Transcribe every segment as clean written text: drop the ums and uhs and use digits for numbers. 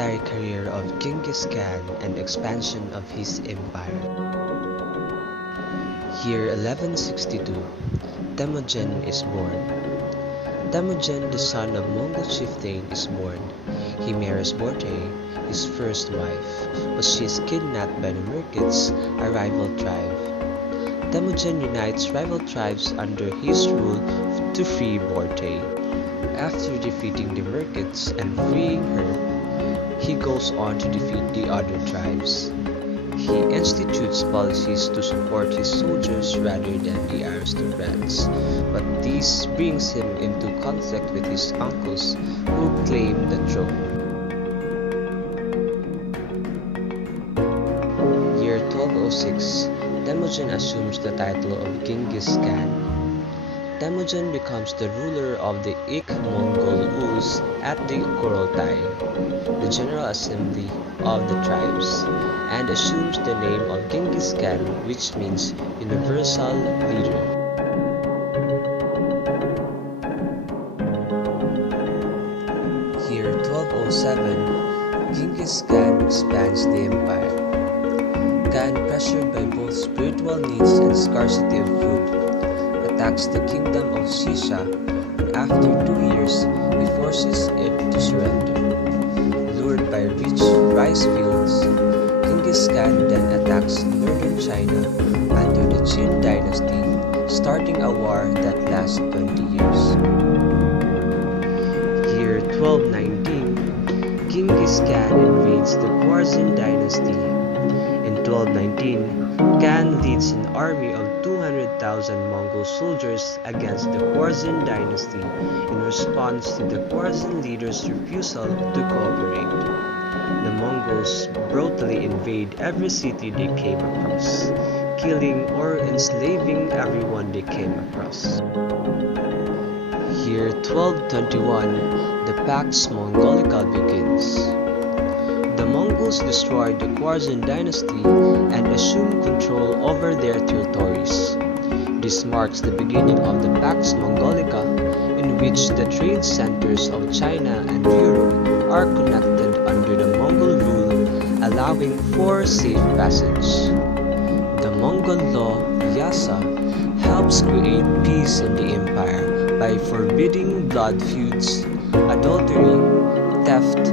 military career of Genghis Khan and expansion of his empire. Year 1162, Temujin is born. Temujin, the son of Mongol chieftain, is born. He marries Borte, his first wife, but she is kidnapped by the Merkids, a rival tribe. Temujin unites rival tribes under his rule to free Borte. After defeating the Merkids and freeing her, he goes on to defeat the other tribes. He institutes policies to support his soldiers rather than the aristocrats, but this brings him into conflict with his uncles who claim the throne. Year 1206, Temujin assumes the title of Genghis Khan. Temujin becomes the ruler of the Ik-Mongol Urs at the Kurultai, the General Assembly of the tribes, and assumes the name of Genghis Khan, which means universal leader. Year 1207, Genghis Khan expands the empire. Khan, pressured by both spiritual needs and scarcity of food, attacks the kingdom of Sisha, and after 2 years, he forces it to surrender. Lured by rich rice fields, Genghis Khan then attacks northern China under the Qin dynasty, starting a war that lasts 20 years. Year 1219, Genghis Khan invades the Khwarezm dynasty. In 1219, Khan leads an army of 200,000 Mongol soldiers against the Khwarezm dynasty in response to the Khwarezm leaders' refusal to cooperate. The Mongols brutally invade every city they came across, killing or enslaving everyone they came across. Year 1221, the Pax Mongolica begins. The Mongols destroyed the Khwarezm dynasty and assumed control over their territories. This marks the beginning of the Pax Mongolica, in which the trade centers of China and Europe are connected under the Mongol rule, allowing for safe passage. The Mongol law, Yasa, helps create peace in the empire by forbidding blood feuds, adultery, theft,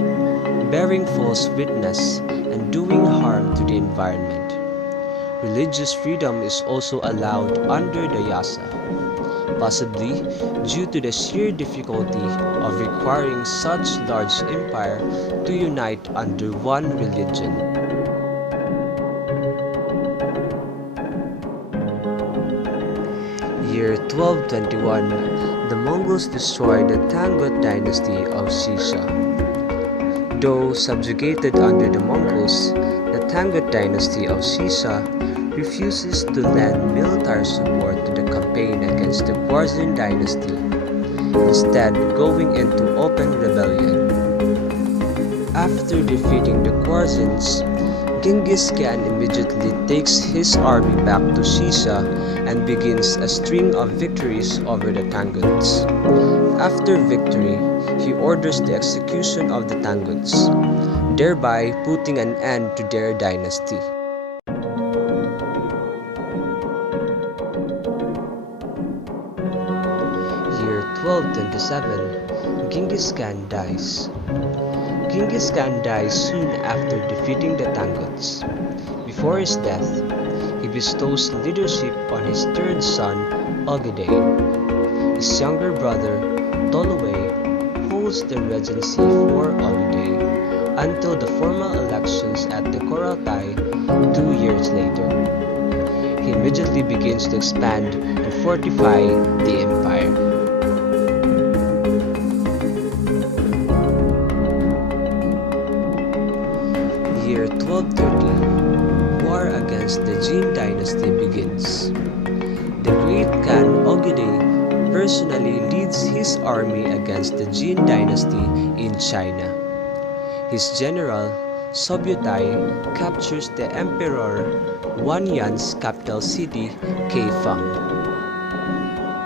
bearing false witness, and doing harm to the environment. Religious freedom is also allowed under the Yasa, possibly due to the sheer difficulty of requiring such large empire to unite under one religion. Year 1221, the Mongols destroyed the Tangut dynasty of Sisha. Though subjugated under the Mongols, the Tangut dynasty of Sisha refuses to lend military support to the campaign against the Khwarezm dynasty, instead going into open rebellion. After defeating the Khwarezms, Genghis Khan immediately takes his army back to Sisha and begins a string of victories over the Tanguts. After victory, he orders the execution of the Tanguts, thereby putting an end to their dynasty. Year 1227, Genghis Khan dies. Genghis Khan dies soon after defeating the Tanguts. Before his death, he bestows leadership on his third son, Ogedei. His younger brother, Tolui, holds the regency for Ogedei until the formal elections at the Kurultai 2 years later. He immediately begins to expand and fortify the empire. Year 1230, war against the Jin dynasty begins. The great Khan Ogedei personally leads his army against the Jin dynasty in China. His general, Subutai, captures the Emperor Wanyan's capital city, Kaifeng.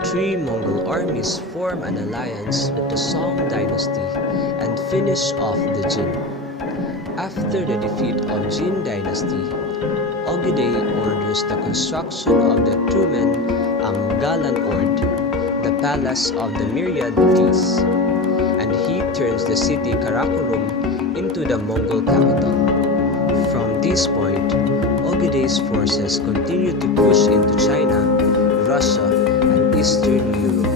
3 Mongol armies form an alliance with the Song dynasty and finish off the Jin. After the defeat of Jin dynasty, Ogedei orders the construction of the Truman Galan Ord, the palace of the myriad geese, and he turns the city Karakorum into the Mongol capital. From this point, Ogedei's forces continue to push into China, Russia, and Eastern Europe.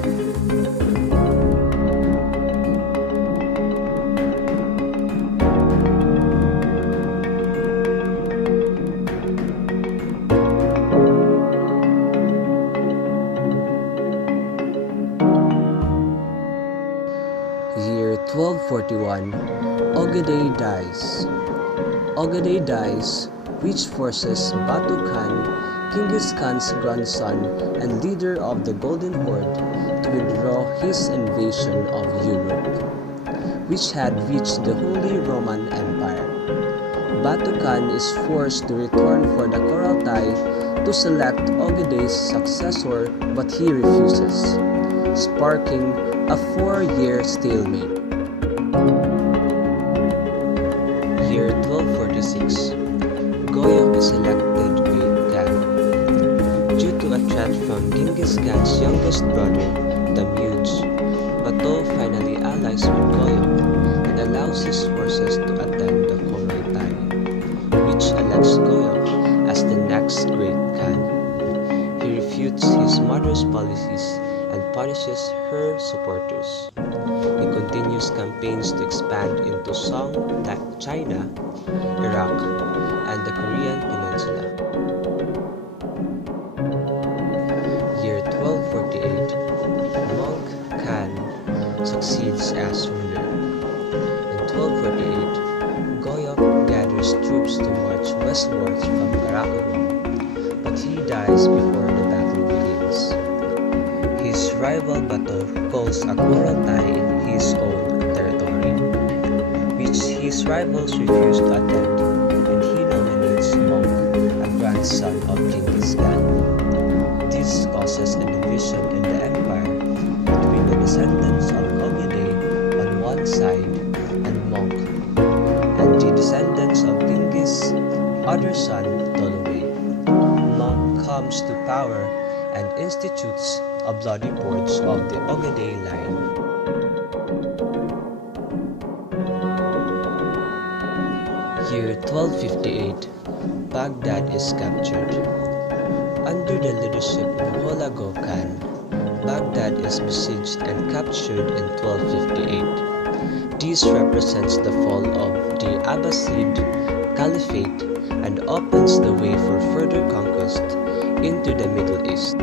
Year 1241, Ogedei dies. Ogedei dies, which forces Batu Khan, Genghis Khan's grandson and leader of the Golden Horde, to withdraw his invasion of Europe, which had reached the Holy Roman Empire. Batu Khan is forced to return for the Kurultai to select Ogedei's successor, but he refuses, sparking a 4-year stalemate. Year 1246, Goyok is elected Great Khan. Due to a threat from Genghis Khan's youngest brother, the Muge, Bato finally allies with Goyok and allows his forces to attend the Kurultai, which elects Goyok as the next Great Khan. He refutes his mother's policies and punishes her supporters. He continues campaigns to expand into Song, China, Iraq, and the Korean Peninsula. Year 1248, Monk Khan succeeds as ruler. In 1248, Goyok gathers troops to march westwards from Karakorum, but he dies before the battle begins. His rival Bato calls a Kurultai in his own territory, which his rivals refuse to attend, and he nominates Monk, a grandson of Genghis Khan. This causes a division in the empire between the descendants of Ogedei on one side and Monk, and the descendants of Genghis' other son Tolui. Monk comes to power and institutes a bloody purge of the Ogedei line. Year 1258, Baghdad is captured. Under the leadership of Hulagu Khan, Baghdad is besieged and captured in 1258. This represents the fall of the Abbasid Caliphate and opens the way for further conquest into the Middle East.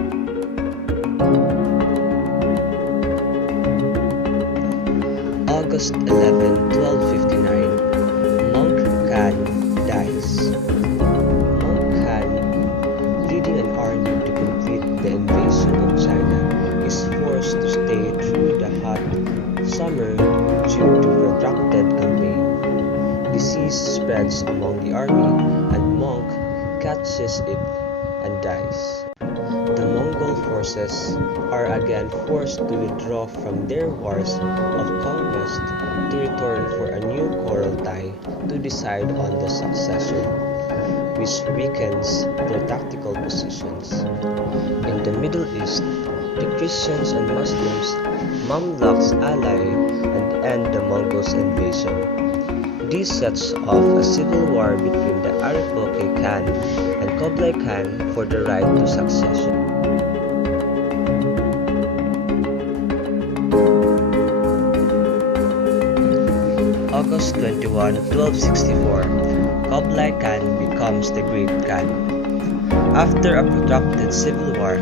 August 11, 1259, Monk Khan dies. Monk Khan, leading an army to complete the invasion of China, is forced to stay through the hot summer due to protracted campaign. Disease spreads among the army, and Monk catches it and dies. The Mongol forces are again forced to withdraw from their wars of conquest to return for a new Kurultai to decide on the succession, which weakens their tactical positions. In the Middle East, the Christians and Muslims, Mamluks ally and end the Mongols' invasion. This sets off a civil war between the Aripoke Khan and Kublai Khan for the right to succession. August 21, 1264, Kublai Khan becomes the Great Khan. After a protracted civil war,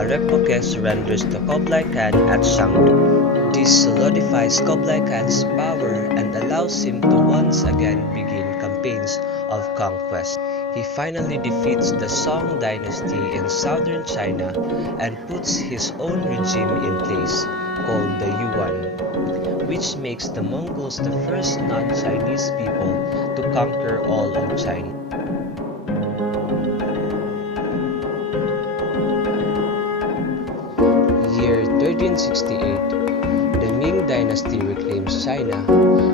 Aripoke surrenders to Kublai Khan at Shangdu. This solidifies Kublai Khan's power and allows him to once again begin campaigns of conquest. He finally defeats the Song dynasty in southern China and puts his own regime in place, called the Yuan, which makes the Mongols the first non-Chinese people to conquer all of China. Year 1368, the Ming dynasty reclaims China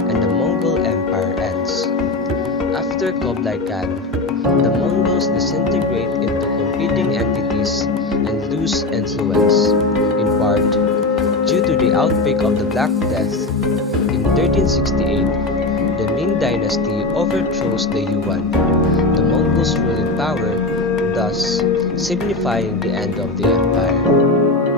and the Mongol Empire ends. After Kublai Khan, the Mongols disintegrate into competing entities and lose influence, in part due to the outbreak of the Black Death. In 1368, the Ming Dynasty overthrows the Yuan, the Mongols' ruling power, thus signifying the end of the empire.